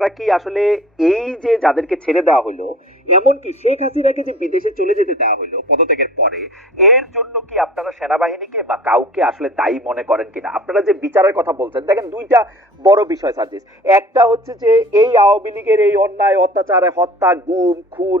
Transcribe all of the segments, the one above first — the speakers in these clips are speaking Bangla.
আপনারা কি আসলে এই যে যাদেরকে ছেড়ে দেওয়া হলো, এমনকি শেখ হাসিনাকে যে বিদেশে চলে যেতে দেওয়া হলো পদত্যাগের পরে, এর জন্য কি আপনারা সেনাবাহিনীকে বা কাউকে আসলে দায়ী মনে করেন কিনা? আপনারা যে বিচারের কথা বলছেন, দেখেন দুইটা বড় বিষয়, সার্জিস। একটা হচ্ছে যে এই আওয়ামী লীগের এই অন্যায়, অত্যাচারে, হত্যা, গুম, খুন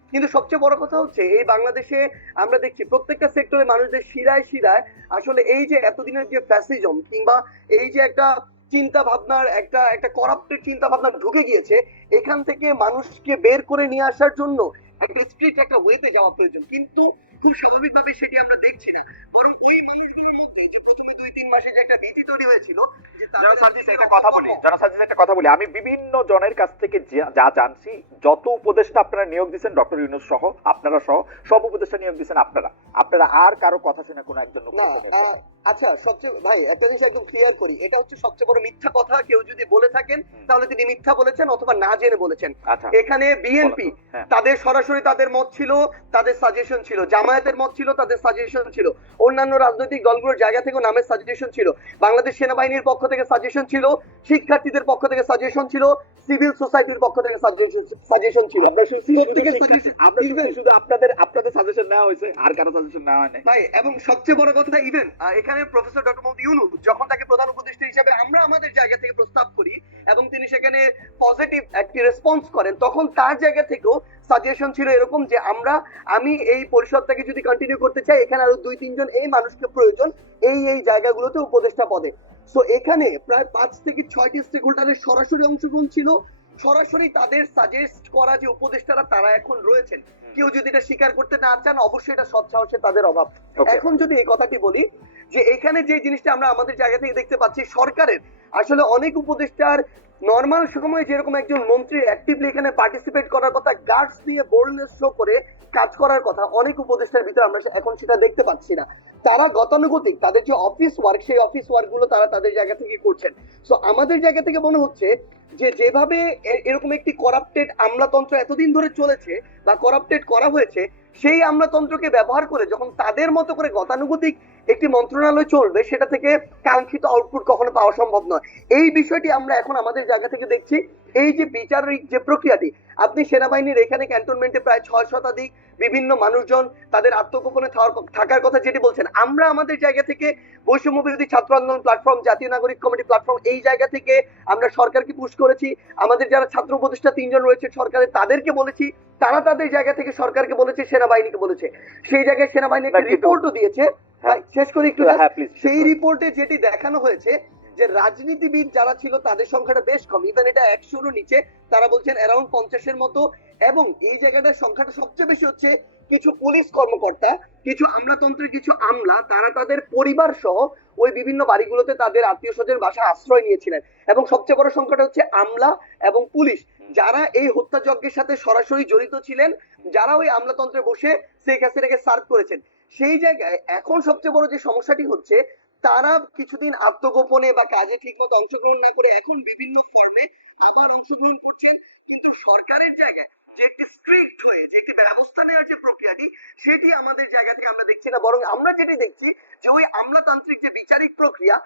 কিন্তু সবচেয়ে বড় কথা হচ্ছে, এই বাংলাদেশে আমরা দেখছি প্রত্যেকটা সেক্টরে মানুষদের শিরায় শিরায় আসলে এই যে এতদিনের যে ফ্যাসিজম কিংবা এই যে একটা চিন্তা ভাবনার একটা একটা করাপ্টেড চিন্তা ভাবনা ঢুকে গিয়েছে, এখান থেকে মানুষকে বের করে নিয়ে আসার জন্য একটা স্ট্রিট একটা ওয়েতে যাওয়া প্রয়োজন। কিন্তু খুব স্বাভাবিকভাবে সেটি আমরা দেখছি না। বরং ওই মানুষগুলোর মধ্যে যে প্রথমে দুই তিন মাসে একটা ভীতি তৈরি হয়েছিল যে একটা কথা বলি। একটা কথা বলি। আমি বিভিন্ন জনের কাছ থেকে যা- যা জানছি যত উপদেষ্টা আপনারা নিয়োগ দিচ্ছেন ডক্টর ইউনুস সহ আপনারা সহ সব উপদেষ্টা নিয়োগ দিচ্ছেন আপনারা। আপনারা আর কারও কথা শুনে কোনো একজন লোক না আহ, আচ্ছা সবচেয়ে ভাই একটা জিনিস একদম ক্লিয়ার করি। এটা হচ্ছে সবচেয়ে বড় মিথ্যা কথা। কেউ যদি বলে থাকেন তাহলে তিনি মিথ্যা বলেছেন অথবা না জেনে বলেছেন। আচ্ছা। এখানে বিএনপি হ্যাঁ। তাদের সরাসরি তাদের মত ছিল তাদের সাজেশন ছিল। জামায়াতের মত ছিল তাদের সাজেশন ছিল। অন্যান্য রাজনৈতিক দলগুলোর জায়গা থেকেও নামের সাজেশন ছিল। বাংলাদেশ সেনাবাহিনীর পক্ষ থেকে সাজেশন ছিল শিক্ষার্থীদের পক্ষ থেকে সাজেশন ছিল সিভিল সোসাইটির পক্ষ থেকে সাজেশন ছিল শুধু আপনাদের আপনাদের সাজেশন নেওয়া হয়েছে আর কারও সাজেশন নেওয়া হয় নাই এবং সবচেয়ে বড় কথা ইভেন এখানে প্রফেসর ডক্টর মোহাম্মদ ইউনুস যখন তাকে প্রধান উপদেষ্টা হিসেবে আমরা আমাদের জায়গা থেকে প্রস্তাব করি এবং তিনি সেখানে পজিটিভ একটি রেসপন্স করেন তখন তার জায়গা থেকেও সাজেশন ছিল এরকম যে আমরা আমি এই পরিষদটাকে যদি কন্টিনিউ করতে চাই এখানে আরও দুই তিনজন এই মানুষকে প্রয়োজন এই এই জায়গাগুলোতে উপদেষ্টা পদে। সো এখানে প্রায় পাঁচ থেকে ছয়টি স্টেক হোল্ডারের সরাসরি অংশগ্রহণ ছিল। সরাসরি তাদের সাজেস্ট করা যে উপদেষ্টারা তারা এখন রয়েছেন। কেউ যদি এটা স্বীকার করতে না চান অবশ্যই এটা সৎ সাহসে তাদের অভাব। এখন যদি এই কথাটি বলি যে এখানে যে জিনিসটা আমরা আমাদের জায়গা থেকে দেখতে পাচ্ছি সরকারের আসলে অনেক উপদেষ্টার নর্মাল সময় যেরকম একজন মন্ত্রী অ্যাক্টিভলি এখানে পার্টিসিপেট করার কথা গার্ডস দিয়ে বোল্ডনেস শো করে কাজ করার কথা, অনেক উপদেষ্টার ভিতরে আমরা এখন সেটা দেখতে পাচ্ছি না। তারা গতানুগতিক, তাদের যে অফিস ওয়ার্ক সেই অফিস ওয়ার্কগুলো তারা তাদের জায়গা থেকে করছেন। সো আমাদের জায়গা থেকে মনে হচ্ছে যে, যেভাবে এরকম একটি করাপ্টেড আমলাতন্ত্র এতদিন ধরে চলেছে বা করাপ্টেড করা হয়েছে, সেই আমলাতন্ত্রকে ব্যবহার করে যখন তাদের মতো করে গতানুগতিক একটি মন্ত্রণালয় চলবে, সেটা থেকে কাঙ্ক্ষিত আউটপুট কখনো পাওয়া সম্ভব নয়। এই বিষয়টি আমরা এখন আমাদের জায়গা থেকে দেখছি। এই যে বিচারিক যে প্রক্রিয়াটি আপনি সেনাবাহিনীর এখানে ক্যান্টনমেন্টে প্রায় ছয় শতাধিক বিভিন্ন মানুষজন তাদের আত্মগোপনে থাকার- কথা যেটি বলছেন। আমরা আমাদের জায়গা থেকে বৈষম্য বিরোধী ছাত্র আন্দোলন প্ল্যাটফর্ম জাতীয় নাগরিক কমিটি প্ল্যাটফর্ম এই জায়গা থেকে আমরা সরকারকে পুশ করেছি। আমাদের যারা ছাত্র উপদেষ্টা তিনজন রয়েছে সরকারের তাদেরকে বলেছি তারা তাদের জায়গা থেকে সরকারকে বলেছে সেনাবাহিনীকে বলেছে। সেই জায়গায় সেনাবাহিনী একটা রিপোর্টও দিয়েছে। হ্যাঁ। শেষ করে একটু হ্যাঁ, please, সেই রিপোর্টে যেটি দেখানো হয়েছে যে রাজনীতিবিদ যারা ছিল তাদের সংখ্যাটা বেশ কম। ইভেন এটা একশোরও নিচে, তারা বলছেন অ্যারাউন্ড পঞ্চাশের মতো। এবং এই জায়গাটার সংখ্যাটা সবচেয়ে বেশি হচ্ছে কিছু পুলিশ কর্মকর্তা, কিছু আমলাতন্ত্রের কিছু আমলা, তারা তাদের পরিবার সহ ওই বিভিন্ন বাড়িগুলোতে তাদের আত্মীয় স্বজন বাসা আশ্রয় নিয়েছিলেন। এবং সবচেয়ে বড় সংখ্যাটা হচ্ছে আমলা এবং পুলিশ। যারা এই হত্যাযজ্ঞের সাথে সরাসরি জড়িত ছিলেন, যারা ওই আমলাতন্ত্রে বসে শেখ হাসিনাকে সার্ভ করেছেন। সেই জায়গায় এখন সবচেয়ে বড় যে সমস্যাটি হচ্ছে তারা কিছুদিন আত্মগোপনে বা কাজে ঠিকমতো অংশগ্রহণ না করে এখন বিভিন্ন ফর্মে আবার অংশগ্রহণ করছেন। কিন্তু সরকারের জায়গায় যে একটি স্ট্রিক্ট হয়ে, যে একটি ব্যবস্থা নেওয়ার যে প্রক্রিয়াটি, সেটি আমাদের জায়গা থেকে আমরা দেখছি না। বরং আমরা যেটি দেখছি যে ওই আমলাতান্ত্রিক যে বিচারিক প্রক্রিয়া